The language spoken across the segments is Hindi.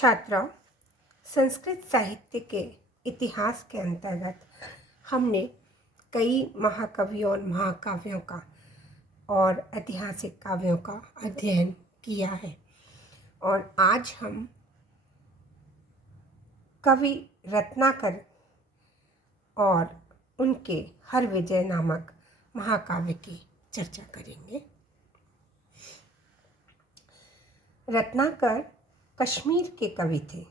छात्रों, संस्कृत साहित्य के इतिहास के अंतर्गत हमने कई महाकवियों और महाकाव्यों का और ऐतिहासिक काव्यों का अध्ययन किया है और आज हम कवि रत्नाकर और उनके हरविजय नामक महाकाव्य की चर्चा करेंगे। रत्नाकर कश्मीर के कवि थे।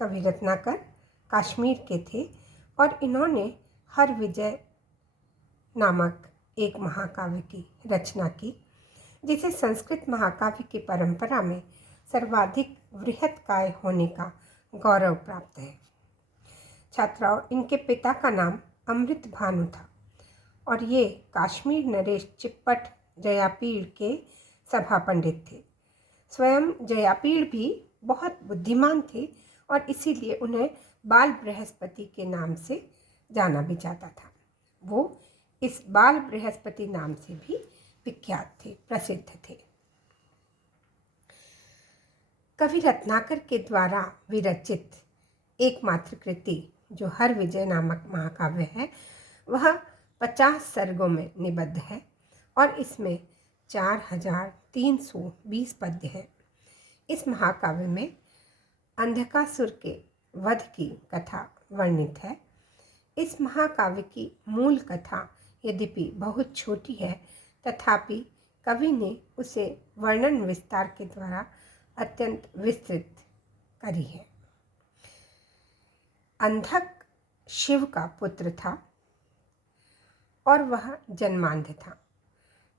कवि रत्नाकर कश्मीर के थे और इन्होंने हरविजय नामक एक महाकाव्य की रचना की, जिसे संस्कृत महाकाव्य की परंपरा में सर्वाधिक बृहत्काय होने का गौरव प्राप्त है। छात्राओं, इनके पिता का नाम अमृत भानु था और ये कश्मीर नरेश चिप्पट जयापीड़ के सभा पंडित थे। स्वयं जयापीड़ भी बहुत बुद्धिमान थे और इसीलिए उन्हें बाल बृहस्पति के नाम से जाना भी जाता था। वो इस बाल बृहस्पति नाम से भी विख्यात थे, प्रसिद्ध थे। कवि रत्नाकर के द्वारा विरचित एकमात्र कृति जो हरविजय नामक महाकाव्य है, वह 50 सर्गों में निबद्ध है और इसमें 4320 पद्य हैं। इस महाकाव्य में अंधकासुर के वध की कथा वर्णित है। इस महाकाव्य की मूल कथा यद्यपि बहुत छोटी है, तथापि कवि ने उसे वर्णन विस्तार के द्वारा अत्यंत विस्तृत करी है। अंधक शिव का पुत्र था और वह जन्मांध था।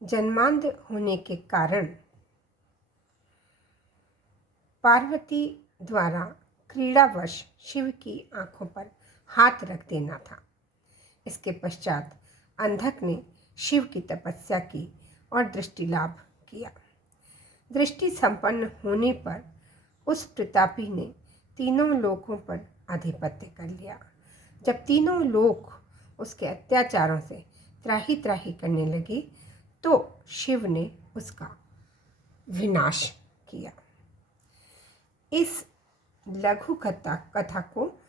जन्मांध होने के कारण पार्वती द्वारा क्रीड़ावश शिव की आंखों पर हाथ रख देना था। इसके पश्चात अंधक ने शिव की तपस्या की और दृष्टि लाभ किया। दृष्टि संपन्न होने पर उस प्रतापी ने तीनों लोकों पर आधिपत्य कर लिया। जब तीनों लोक उसके अत्याचारों से त्राही त्राही करने लगे तो शिव ने उसका विनाश किया। इस लघु कथा को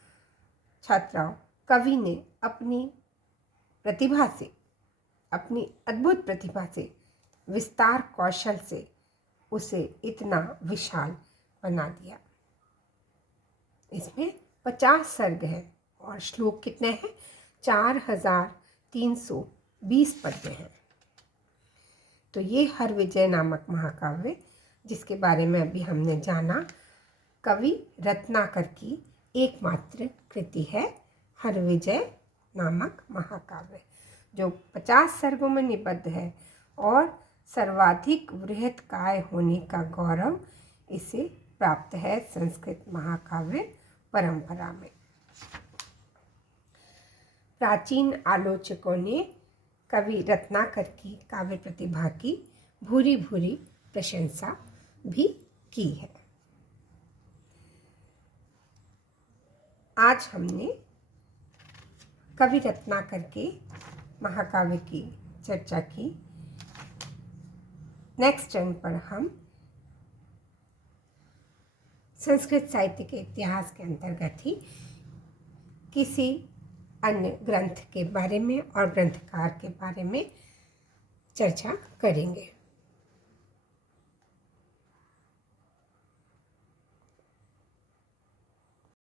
छात्राओं, कवि ने अपनी प्रतिभा से, अपनी अद्भुत प्रतिभा से, विस्तार कौशल से उसे इतना विशाल बना दिया। इसमें 50 सर्ग हैं और श्लोक कितने हैं? 4320 पद्य हैं। तो ये हरविजय नामक महाकाव्य, जिसके बारे में अभी हमने जाना, कवि रत्नाकर की एकमात्र कृति है हरविजय नामक महाकाव्य, जो 50 सर्गों में निबद्ध है और सर्वाधिक बृहत्काय होने का गौरव इसे प्राप्त है संस्कृत महाकाव्य परंपरा में। प्राचीन आलोचकों ने कवि रत्नाकर की काव्य प्रतिभा की भूरी भूरी प्रशंसा भी की है। आज हमने कवि रत्नाकर के महाकाव्य की चर्चा की। नेक्स्ट टर्न पर हम संस्कृत साहित्य के इतिहास के अंतर्गत ही किसी अन्य ग्रंथ के बारे में और ग्रंथकार के बारे में चर्चा करेंगे।